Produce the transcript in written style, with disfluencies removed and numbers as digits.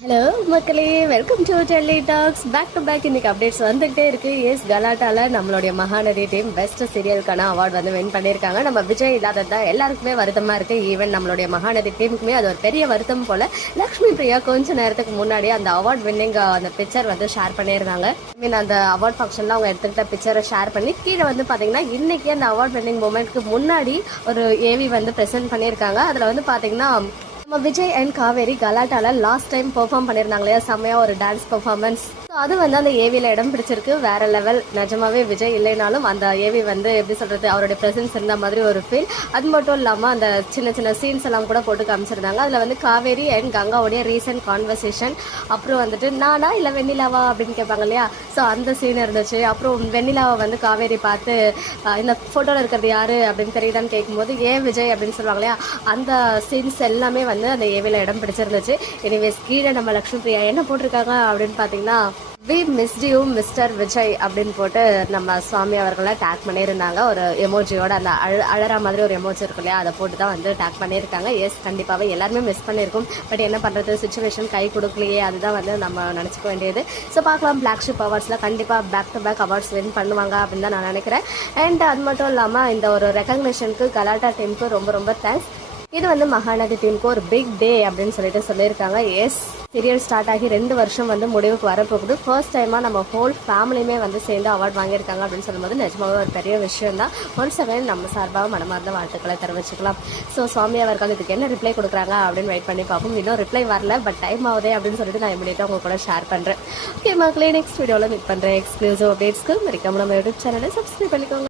Hello மக்களே, welcome to Delhi talks. Back to back இன்னைக்கு updates வந்துகிட்டே இருக்கு. கலாட்டால நம்மளுடைய மகாநதி டீம் பெஸ்ட் சீரியலுக்கான அவார்டு வந்து வின் பண்ணியிருக்காங்க. நம்ம விஜய் இல்லாததான் எல்லாருக்குமே வருத்தமா இருக்கு. ஈவன் நம்மளுடைய மகாநதி டீமுக்குமே அது ஒரு பெரிய வருத்தம் போல. லக்ஷ்மி பிரியா கொஞ்ச நேரத்துக்கு முன்னாடி அந்த அவார்ட் வின்னிங் அந்த பிக்சர் வந்து ஷேர் பண்ணியிருந்தாங்க. அந்த அவார்ட் ஃபங்க்ஷன்ல அவங்க எடுத்துக்கிட்ட பிக்சரை ஷேர் பண்ணி கீழே வந்து பாத்தீங்கன்னா இன்னைக்கு அந்த அவார்ட் வின்னிங் மூமெண்ட்க்கு முன்னாடி ஒரு ஏவி வந்து பிரசென்ட் பண்ணியிருக்காங்க. அதுல வந்து பாத்தீங்கன்னா நம்ம விஜய் அண்ட் காவேரி கலாட்டால லாஸ்ட் டைம் பெர்ஃபார்ம் பண்ணியிருந்தாங்க இல்லையா, செம்மையா ஒரு டான்ஸ் பெர்ஃபார்மன்ஸ். அது வந்து அந்த ஏவியில் இடம் பிடிச்சிருக்கு. வேற லெவல். நிஜமாவே விஜய் இல்லைனாலும் அந்த ஏவி வந்து எப்படி சொல்றது, அவருடைய பிரசன்ஸ் இருந்த மாதிரி ஒரு ஃபீல். அது மட்டும் இல்லாமல் அந்த சின்ன சின்ன சீன்ஸ் எல்லாம் கூட போட்டு காமிச்சிருந்தாங்க. அதில் வந்து காவேரி அண்ட் கங்காவுடைய ரீசன்ட் கான்வர்சேஷன், அப்புறம் வந்துட்டு நானா இல்லை வெண்ணிலாவா அப்படின்னு கேட்பாங்க இல்லையா, ஸோ அந்த சீன் இருந்துச்சு. அப்புறம் வெண்ணிலாவை வந்து காவேரி பார்த்து இந்த ஃபோட்டோவில் இருக்கிறது யாரு அப்படின்னு தெரியுதான்னு கேட்கும்போது ஏன் விஜய் அப்படின்னு சொல்லுவாங்க இல்லையா, அந்த சீன்ஸ் எல்லாமே வந்து அந்த ஏவியில் இடம் பிடிச்சிருந்துச்சு. எனிவேஸ் கீழே நம்ம லக்ஷ்மி பிரியா என்ன போட்டிருக்காங்க அப்படின்னு பார்த்தீங்கன்னா, we missed you mister Vijay அப்படின்னு போட்டு நம்ம சுவாமி அவர்களை டேக் பண்ணியிருந்தாங்க. ஒரு எமோஜியோட அந்த அழற மாதிரி ஒரு எமோஜி இருக்கும் இல்லையா, அதை போட்டு தான் வந்து டேக் பண்ணியிருக்காங்க. எஸ், கண்டிப்பாகவே எல்லாருமே மிஸ் பண்ணியிருக்கோம். பட் என்ன பண்ணுறது, சுச்சுவேஷன் கை கொடுக்கலையே, அதுதான் வந்து நம்ம நினச்சிக்க வேண்டியது. ஸோ பார்க்கலாம், பிளாக்ஷிப் அவார்ட்ஸில் கண்டிப்பாக back to back awards win பண்ணுவாங்க அப்படின்னு தான் நான் நினைக்கிறேன். அண்ட் அது மட்டும் இல்லாமல் இந்த ஒரு ரெகக்னேஷனுக்கு கலாட்டா டீமுக்கு ரொம்ப ரொம்ப தேங்க்ஸ். இது வந்து மகாநதி டீமுக்கு ஒரு பிக் டே அப்படின்னு சொல்லியிருக்காங்க. எஸ், சீரியல் ஸ்டார்ட் ஆகி 2 வருஷம் வந்து முடிவுக்கு வரப்போகுது. ஃபர்ஸ்ட் டைமாக நம்ம ஹோல் ஃபேமிலியுமே வந்து சேர்ந்து அவார்ட் வாங்கியிருக்காங்க அப்படின்னு சொல்லும்போது நிஜமாவே ஒரு பெரிய விஷயம் தான். ஒன்ஸ் அகைன் நம்ம சார்பாக மனமார்ந்த வாழ்த்துக்களை தெரிவிச்சுக்கலாம். ஸோ சுவாமி அவர்கள் இதுக்கு என்ன ரிப்ளை கொடுக்குறாங்க அப்படின்னு வெயிட் பண்ணி பார்ப்போம். இன்னும் ரிப்ளை வரல, பட் டைம் ஆகுதே அப்படின்னு சொல்லிட்டு நான் இமீடியட்டாக உங்க கூட ஷேர் பண்ணுறேன். ஓகே மக்களே, நெக்ஸ்ட் வீடியோவில் மீட் பண்ணுறேன். எக்ஸ்க்ளூசிவ் அப்டேட்ஸ்க்கு மறக்காம நம்ம யூடியூப் சேனலை சப்ஸ்கிரைப் பண்ணிக்கோங்க.